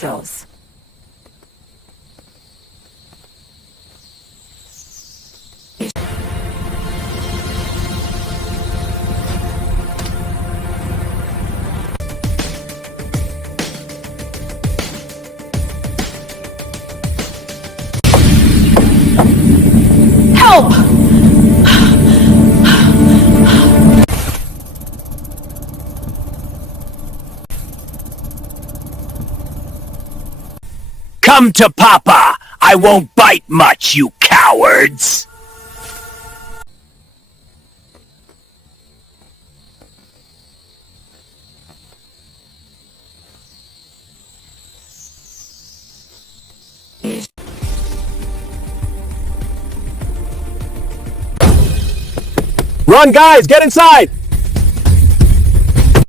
cells. Help! Come to Papa! I won't bite much, you cowards! Run, guys! Get inside!